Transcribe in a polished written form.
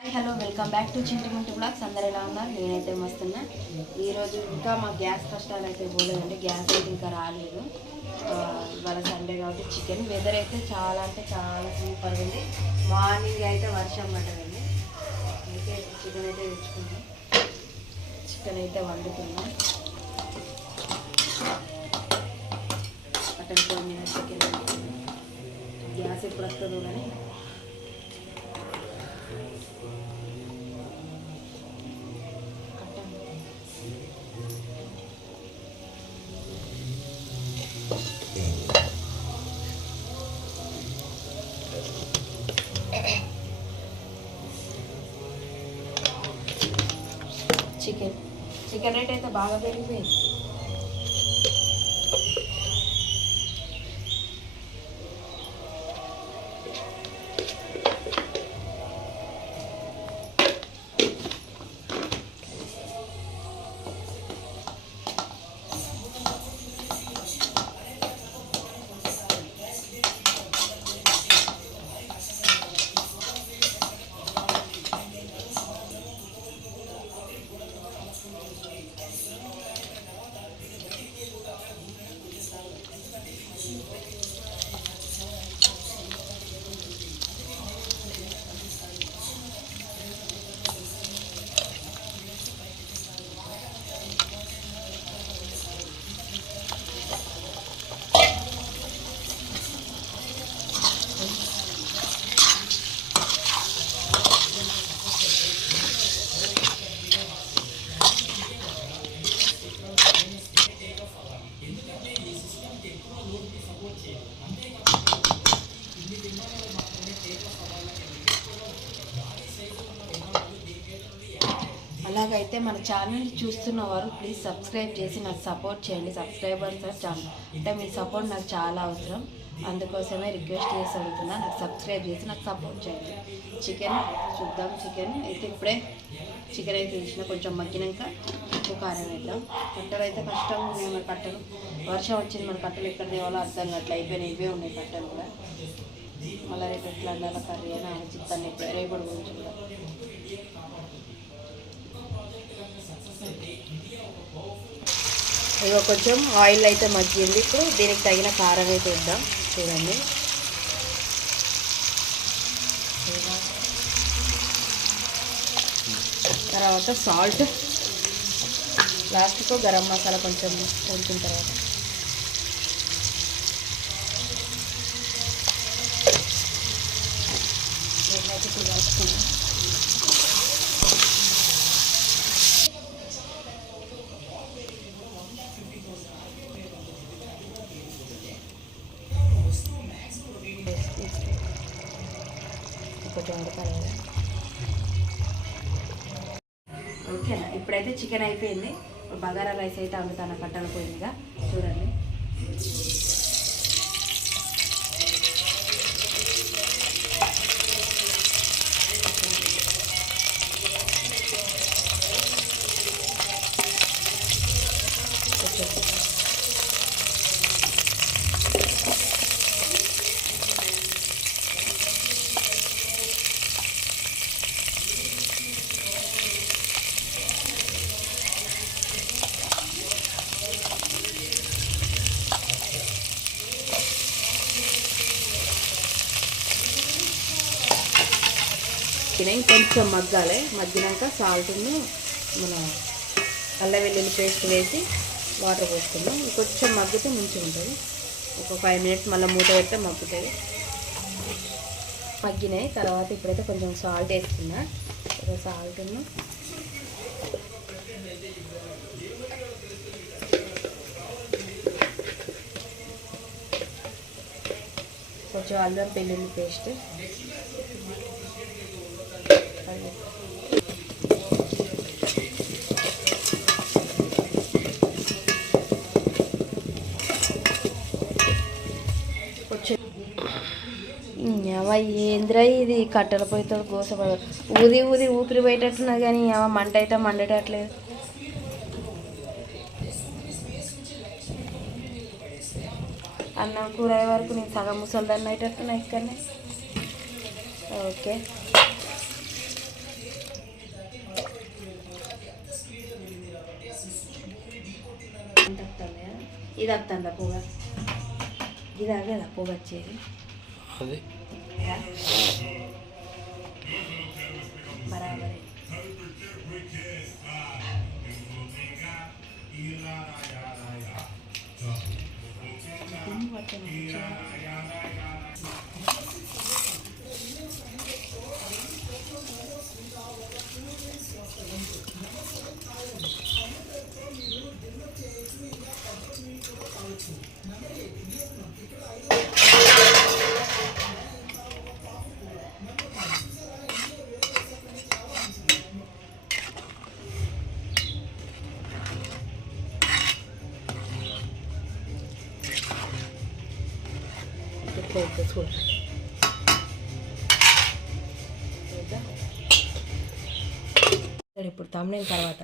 Hi hello welcome back to Chintimunti blogs. అందరు ఎలా ఉన్నారు? నేనైతే మస్తున్నా. ఈరోజు ఇంకా మా గ్యాస్ కష్టాలు అయితే పోలేదండి. గ్యాస్ అయితే ఇంకా రాలేదు. ఇవాళ సండే కాబట్టి చికెన్ వెదర్ అయితే చాలా అంటే చాలా సూపర్గా ఉంది. మార్నింగ్ అయితే వర్షం పడ్డదండి. అయితే చికెన్ అయితే తెచ్చుకున్నాం. చికెన్ అయితే వండుకున్నాం. మటన్ పొయ్యి మీద చికెన్ గ్యాస్ ఎప్పుడు వస్తుందో కానీ చికెన్ రేట్ అయితే బాగా పెరిగిపోయింది. అలాగైతే మన ఛానల్ చూస్తున్నవారు ప్లీజ్ సబ్స్క్రైబ్ చేసి నాకు సపోర్ట్ చేయండి. సబ్స్క్రైబర్స్ ఛానల్ అంటే మీ సపోర్ట్ నాకు చాలా అవసరం. అందుకోసమే రిక్వెస్ట్ చేసి అడుగుతున్నా, నాకు సబ్స్క్రైబ్ చేసి నాకు సపోర్ట్ చేయండి. చికెన్ చూద్దాం. చికెన్ అయితే ఇప్పుడే చికెన్ అయితే తీసిన కొంచెం మగ్గినాక ఉప్పు కారం వేద్దాం. కట్టలు అయితే కష్టంగా ఉన్నాయి. మన కట్టలు వర్షం వచ్చింది. మన కట్టలు ఎక్కడ తేవాలో అర్థం కావట్లే. అయిపోయినాయి. ఇవే ఉన్నాయి కట్టలు కూడా. మళ్ళీ రేపు ఎట్లా అండాలో కర్రీ అని ఆలోచిస్తాను. ఇప్పుడు రేపటి గురించి కూడా ఇక కొంచెం ఆయిల్ అయితే మగ్గింది. ఇప్పుడు దీనికి తగిన కారం అయితే వేద్దాం. చూడండి, తర్వాత సాల్ట్, లాస్ట్కు గరం మసాలా కొంచెం ఉడికిన తర్వాత కొంచెం ఉడకాలి కదా. ఓకేనా, ఇప్పుడైతే చికెన్ అయిపోయింది. ఇప్పుడు బగారా రైస్ అయితే వండుతాను కట్టెల పొయ్యి మీద. చూడండి, కొంచెం మగ్గాలి. మగ్గినాక సాల్ట్ను మన అల్లం వెల్లుల్లి పేస్ట్ వేసి వాటర్ పోసుకుందాం. కొంచెం మగ్గితే మంచిగా ఉంటుంది. ఒక 5 మినిట్స్ మళ్ళీ మూత పెడితే మగ్గుతుంది. మగ్గినాయి. తర్వాత ఇప్పుడైతే కొంచెం సాల్ట్ వేసుకున్నా. సాల్ట్ను కొంచెం అల్లం వెల్లుల్లి పేస్ట్ ఏంద్రా ఇది కట్టెల పొయ్యితో గోసపడ ఊది ఊది ఊపిరి పోయేటట్టున్నది. కానీ మంట అయితే మండేటట్లేదు. అన్నం కూర అయ్యే వరకు నేను సగం ముసలిదాన్ని అయ్యేటట్టున్నా ఇక్కడనే. ఓకే, ఇది వస్తుందా పొగ, ఇది కదా పొగ వచ్చేది అది బరాబర్. చూడ ఇప్పుడు తమ్ముని తర్వాత